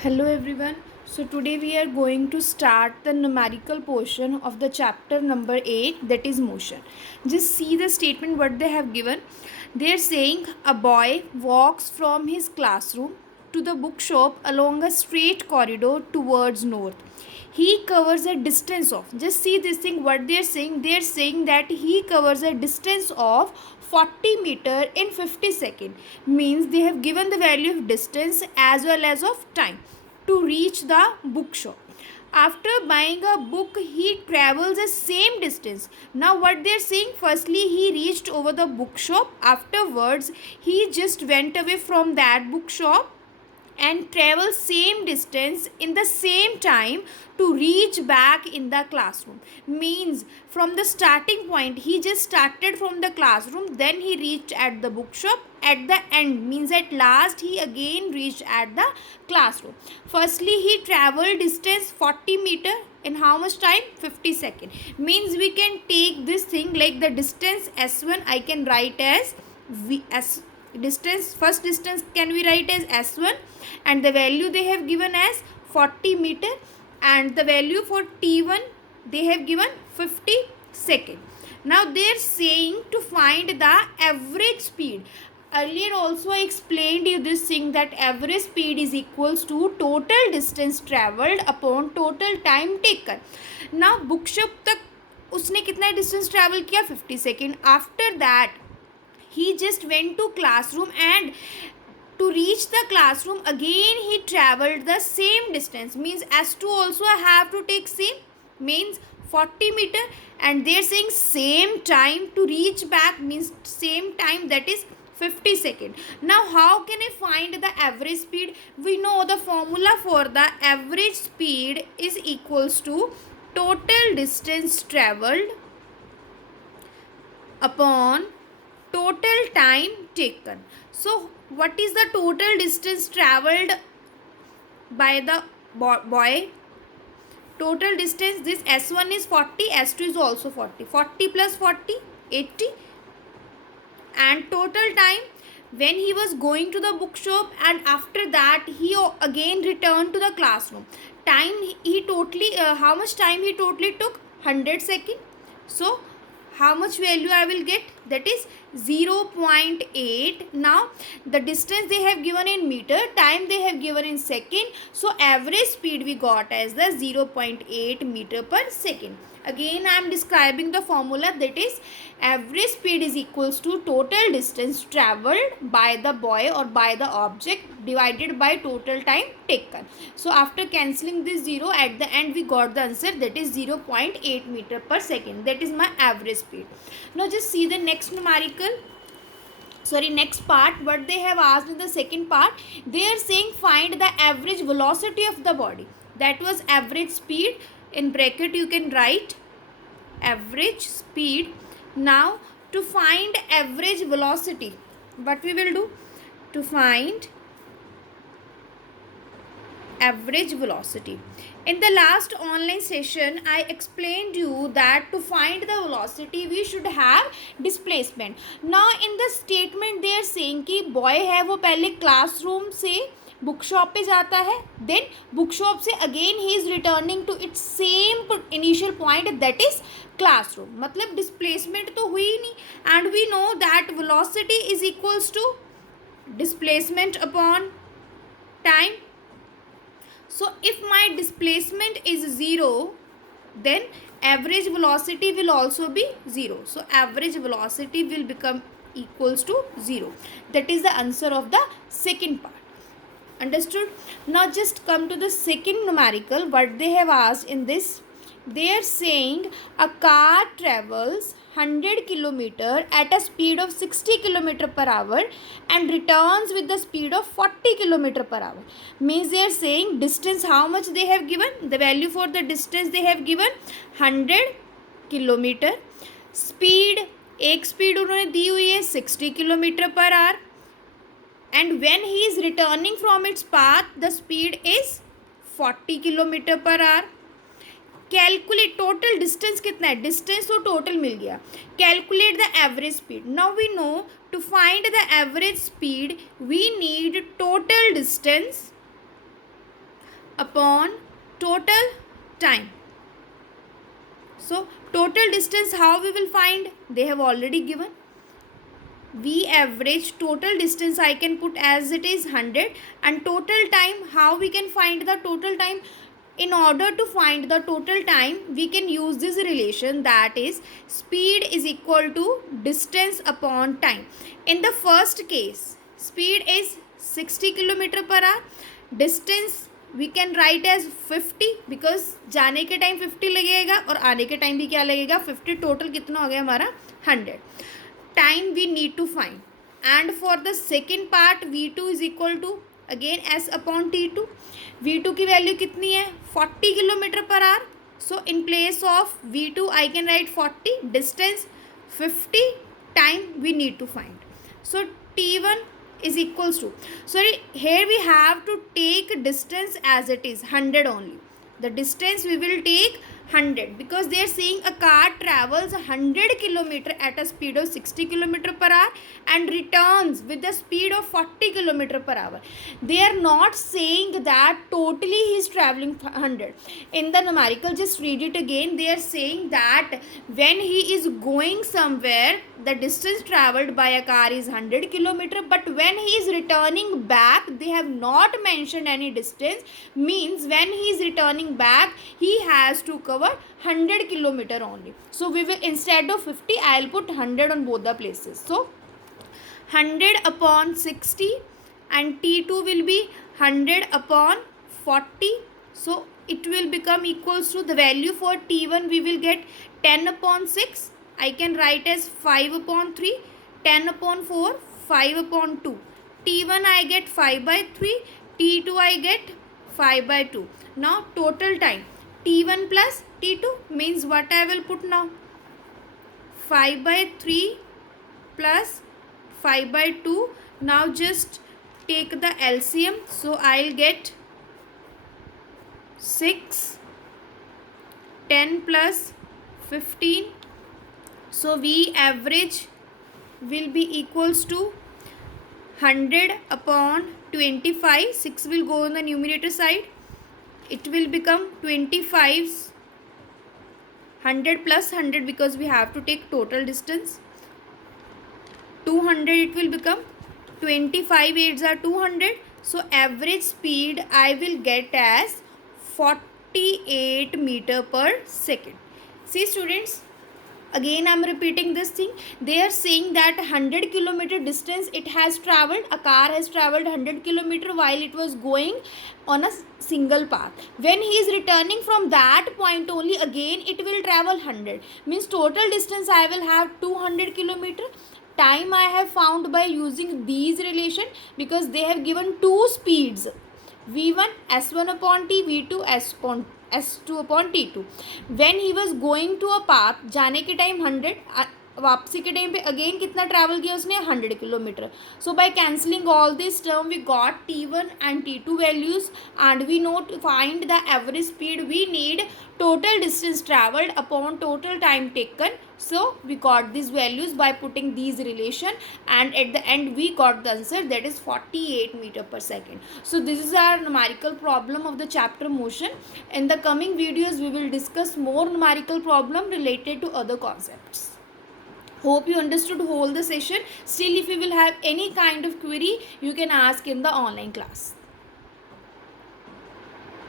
Hello everyone. So today we are going to start the numerical portion of the chapter number 8, that is motion. Just see the statement what they have given. They are saying a boy walks from his classroom to the bookshop along a straight corridor towards north. He covers a distance of, just see this thing what they are saying. They are saying that he covers a distance of 40 meter in 50 seconds. Means they have given the value of distance as well as of time to reach the bookshop. After buying a book, he travels the same distance. Now, what they are saying, firstly, he reached over the bookshop. Afterwards, he just went away from that bookshop and travel same distance in the same time to reach back in the classroom. Means from the starting point he just started from the classroom, then he reached at the bookshop. At the end means at last he again reached at the classroom. Firstly he traveled distance 40 meter in how much time? 50 seconds. Means we can take this thing like the distance s1 I can write as vs distance. First distance can we write as s1 and the value they have given as 40 meter, and the value for t1 they have given 50 second. Now they are saying to find the average speed. Earlier also I explained you this thing that average speed is equals to total distance traveled upon total time taken. Now bookshop तक उसने कितना distance travel किया? 50 second. After that he just went to classroom, and to reach the classroom again he traveled the same distance. Means s2 also I have to take same, means 40 meter, and they're saying same time to reach back means same time, that is 50 second. Now how can I find the average speed? We know the formula for the average speed is equals to total distance traveled upon total time taken. So what is the total distance traveled by the boy? Total distance, this s1 is 40, s2 is also 40. 40 plus 40, 80. And total time when he was going to the bookshop, and after that he again returned to the classroom. Time he totally how much time he totally took? 100 second. So how much value I will get? That is 0.8. Now the distance they have given in meter, time they have given in second. So average speed we got as the 0.8 meter per second. Again I am describing the formula, that is average speed is equals to total distance traveled by the boy or by the object divided by total time taken. So after cancelling this 0 at the end we got the answer, that is 0.8 meter per second. That is my average speed. Now just see the next next part what they have asked in the second part. They are saying find the average velocity of the body. That was average speed. In bracket you can write average speed. Now to find average velocity, what we will do? To find average velocity, in the last online session I explained you that to find the velocity we should have displacement. Now in the statement they are saying कि boy है वो पहले classroom से book shop पे जाता है, then book shop से again ही is returning to its same initial point, that is classroom. मतलब डिस्प्लेसमेंट तो हुई ही नहीं, and we know that velocity is equals to displacement upon time. So if my displacement is 0, then average velocity will also be 0. So average velocity will become equals to 0. That is the answer of the second part. Understood? Now just come to the second numerical. What they have asked in this, they are saying a car travels 100 kilometer at a speed of 60 kilometer per hour and returns with the speed of 40 kilometer per hour. Means they are saying distance how much they have given, the value for the distance they have given 100 kilometer. speed एक speed उन्होंने दी हुई है 60 kilometer per hour, and when he is returning from its path the speed is 40 kilometer per hour. Calculate total distance कितना है, distance तो total मिल गया. Calculate the average speed. Now we know to find the average speed we need total distance upon total time. So total distance, how we will find? They have already given. V average total distance I can put as it is 100, and total time, how we can find the total time? In order to find the total time, we can use this relation, that is speed is equal to distance upon time. In the first case, speed is 60 km per hour, distance we can write as 50 because जाने के time 50 लगेगा और आने के time भी क्या लगेगा 50. Total कितना हो गया हमारा 100. Time we need to find, and for the second part V2 is equal to again S upon T2. V2 की वैल्यू कितनी है 40 kilometre per hour. So in place of V2 I can write 40, distance 50, time we need to find. So T1 is equals to, sorry, here we have to take distance as it is 100 only. The distance we will take 100 because they are saying a car travels 100 km at a speed of 60 km per hour and returns with the speed of 40 km per hour. They are not saying that totally he is traveling 100. In the numerical, just read it again. They are saying that when he is going somewhere, the distance traveled by a car is 100 km, but when he is returning back, they have not mentioned any distance. Means when he is returning back, he has to cover 100 km only. So we will, instead of 50, I will put 100 on both the places. So 100 upon 60 and T2 will be 100 upon 40. So it will become equals to, the value for T1 we will get 10 upon 6. I can write as 5 upon 3, 10 upon 4, 5 upon 2. T1 I get 5 by 3, T2 I get 5 by 2. Now total time T1 plus T2 means what I will put now? 5 by 3 plus 5 by 2. Now just take the LCM. So I'll get 6, 10 plus 15. So V average will be equals to 100 upon 25. 6 will go on the numerator side. It will become 25's 100 plus 100 because we have to take total distance. 200 it will become. 25 8s are 200. So average speed I will get as 48 meter per second. See students, again I am repeating this thing. They are saying that 100 kilometer distance it has traveled. A car has traveled 100 kilometer while it was going on a single path. When he is returning from that point only, again it will travel 100. Means total distance I will have 200 kilometer. Time I have found by using these relation because they have given two speeds. V1 S1 upon T, V2 S2 upon T2. When he was going to a path, जाने के time 100, वापसी के time पे again कितना travel किया उसने 100 kilometre. So by cancelling all this term we got T1 and T2 values and we know to find the average speed we need total distance traveled upon total time taken. So we got these values by putting these relation, and at the end we got the answer, that is 48 meter per second. So this is our numerical problem of the chapter motion. In the coming videos we will discuss more numerical problem related to other concepts. Hope you understood whole the session. Still if you will have any kind of query, you can ask in the online class.